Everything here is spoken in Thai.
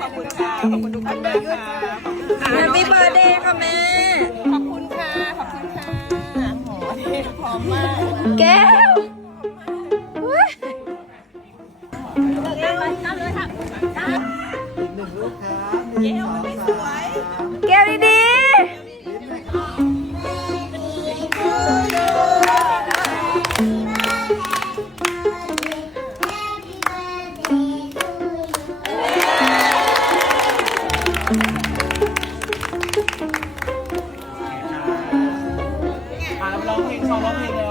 ขอบคุณค่ะ ขอบคุณทุกคนด้วยค่ะแฮปปี้เบอร์เดย์ค่ะแม่ ขอบคุณค่ะ ขอบคุณค่ะหอมมากแก้วเร็วเลยค่ะหนึ่งลูกค้าหนึ่ อะเราร้องเพลงซ้อมร้องเพลงเลย